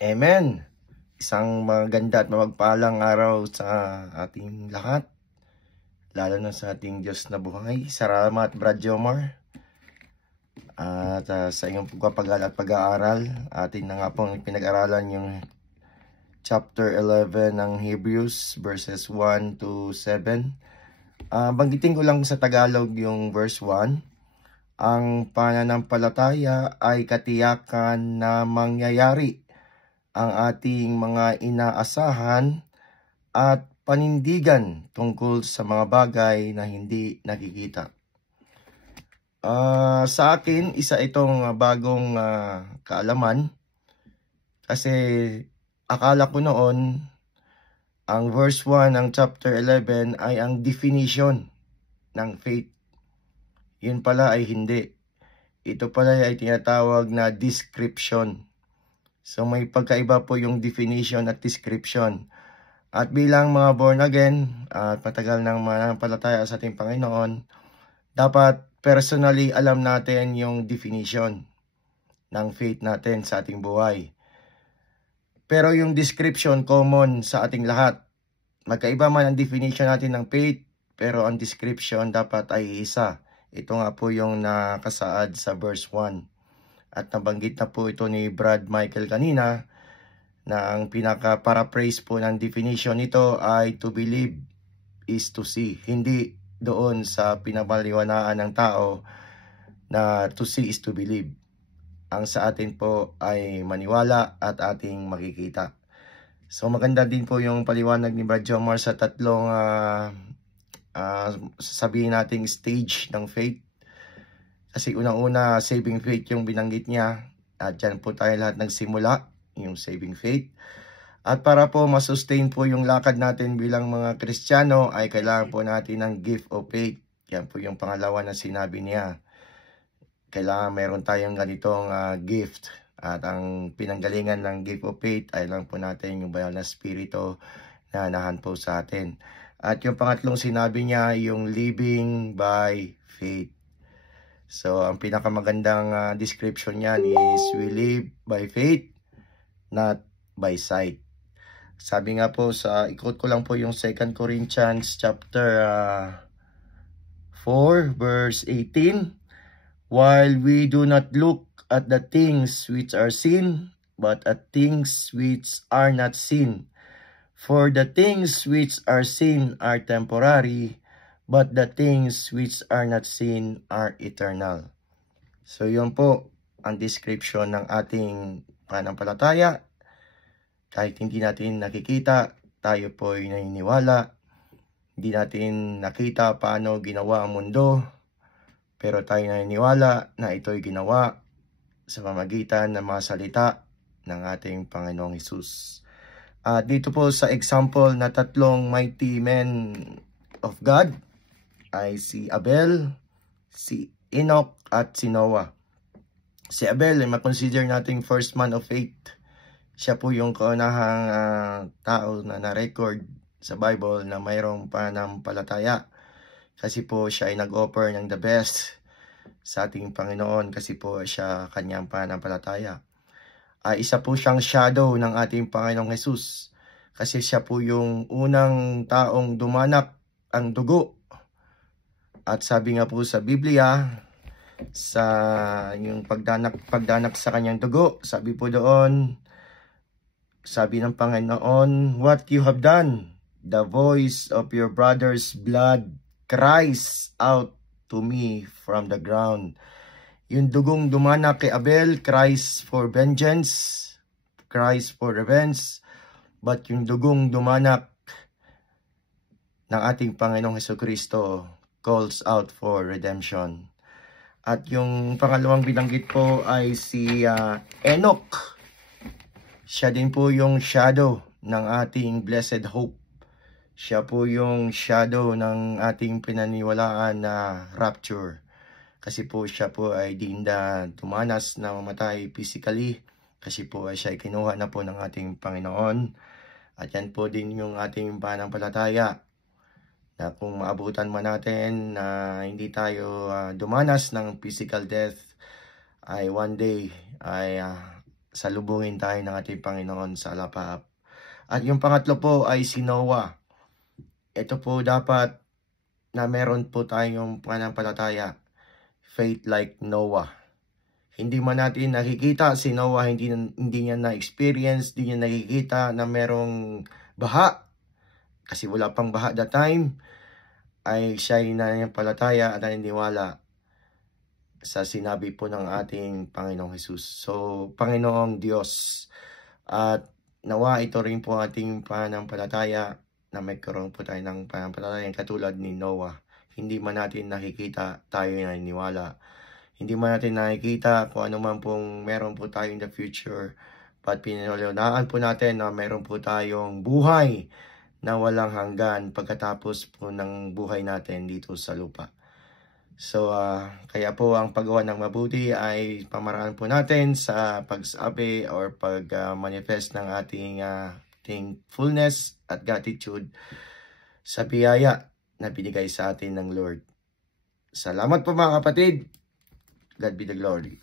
Amen. Isang maganda at mapagpalang araw sa ating lahat, lalo na sa ating Diyos na buhay. Salamat, Brad Jomar. At sa inyong pagpapagal at pag-aaral, atin na nga pong pinag-aralan yung chapter 11 ng Hebrews, verses 1 to 7. Banggitin ko lang sa Tagalog yung verse 1. Ang pananampalataya ay katiyakan na mangyayari ang ating mga inaasahan at panindigan tungkol sa mga bagay na hindi nakikita. Sa akin, isa itong bagong kaalaman kasi akala ko noon ang verse 1 ng chapter 11 ay ang definition ng faith. Yun pala ay hindi. Ito pala ay tinatawag na description. So may pagkaiba po yung definition at description. At bilang mga born again, at matagal nang mananampalataya sa ating Panginoon, dapat personally alam natin yung definition ng faith natin sa ating buhay. Pero yung description common sa ating lahat. Magkaiba man ang definition natin ng faith, pero ang description dapat ay isa. Ito nga po yung nakasaad sa verse 1. At nabanggit na po ito ni Brad Michael kanina na ang pinaka-paraphrase po ng definition nito ay to believe is to see. Hindi doon sa pinapaliwanaan ng tao na to see is to believe. Ang sa atin po ay maniwala at ating makikita. So maganda din po yung paliwanag ni Brad Jomar sa tatlong sasabihin nating stage ng faith. Kasi unang-una, saving faith yung binanggit niya. At dyan po tayo lahat nagsimula, yung saving faith. At para po masustain po yung lakad natin bilang mga Kristiyano, ay kailangan po natin ng gift of faith. Yan po yung pangalawa na sinabi niya. Kailangan meron tayong ganitong gift. At ang pinanggalingan ng gift of faith ay lang po natin yung banal na spirito na nahan po sa atin. At yung pangatlong sinabi niya, yung living by faith. So, ang pinakamagandang description niyan is we live by faith, not by sight. Sabi nga po ikot ko lang po yung 2 Corinthians chapter 4 verse 18. While we do not look at the things which are seen, but at things which are not seen. For the things which are seen are temporary, but the things which are not seen are eternal. So yun po ang description ng ating pananampalataya. Kahit hindi natin nakikita, tayo po ay naniniwala. Hindi natin nakita paano ginawa ang mundo, pero tayo naniniwala na ito'y ginawa sa pamamagitan ng mga salita ng ating Panginoong Hesus. Dito po sa example na tatlong mighty men of God, ay si Abel, si Enoch, at si Noah. Si Abel ay makonsider nating first man of faith. Siya po yung kaunahang tao na na-record sa Bible na mayroong pananampalataya. Kasi po siya ay nag-offer ng the best sa ating Panginoon kasi po siya kanyang pananampalataya. Isa po siyang shadow ng ating Panginoong Hesus. Kasi siya po yung unang taong dumanak ang dugo. At sabi nga po sa Biblia, sa yung pagdanak sa kanyang dugo, sabi po doon, sabi ng Panginoon, what you have done, the voice of your brother's blood cries out to me from the ground. Yung dugong dumanak kay Abel cries for vengeance, cries for revenge, but yung dugong dumanak ng ating Panginoong Hesukristo calls out for redemption. At yung pangalawang binanggit po ay si Enoch. Siya din po yung shadow ng ating blessed hope. Siya po yung shadow ng ating pinaniwalaan na rapture. Kasi po siya po ay di na tumanas na mamatay physically. Kasi po ay siya ay kinuha na po ng ating Panginoon. At yan po din yung ating pananampalataya. Na kung maabutan man natin na hindi tayo dumanas ng physical death, ay one day ay salubungin tayo ng ating Panginoon sa alapap. At yung pangatlo po ay si Noah. Ito po dapat na meron po tayong pananampalataya, faith like Noah. Hindi man natin nakikita si Noah, hindi niya na-experience, hindi niya nakikita na merong baha. Kasi wala pang baha that time, ay siya ay nananampalataya at naniniwala sa sinabi po ng ating Panginoong Jesus. So, Panginoong Diyos, at nawa ito rin po ating pananampalataya, na magkaroon po tayo ng pananampalataya katulad ni Noah. Hindi man natin nakikita, tayo ay naniniwala. Hindi man natin nakikita kung ano man pong meron po tayo in the future, but pinaniniwalaan po natin na meron po tayong buhay na walang hanggan pagkatapos po ng buhay natin dito sa lupa. So, kaya po ang paggawa ng mabuti ay pamaraan po natin sa pagsabi or pag-manifest ng ating thankfulness at gratitude sa biyaya na binigay sa atin ng Lord. Salamat po mga kapatid. God be the glory.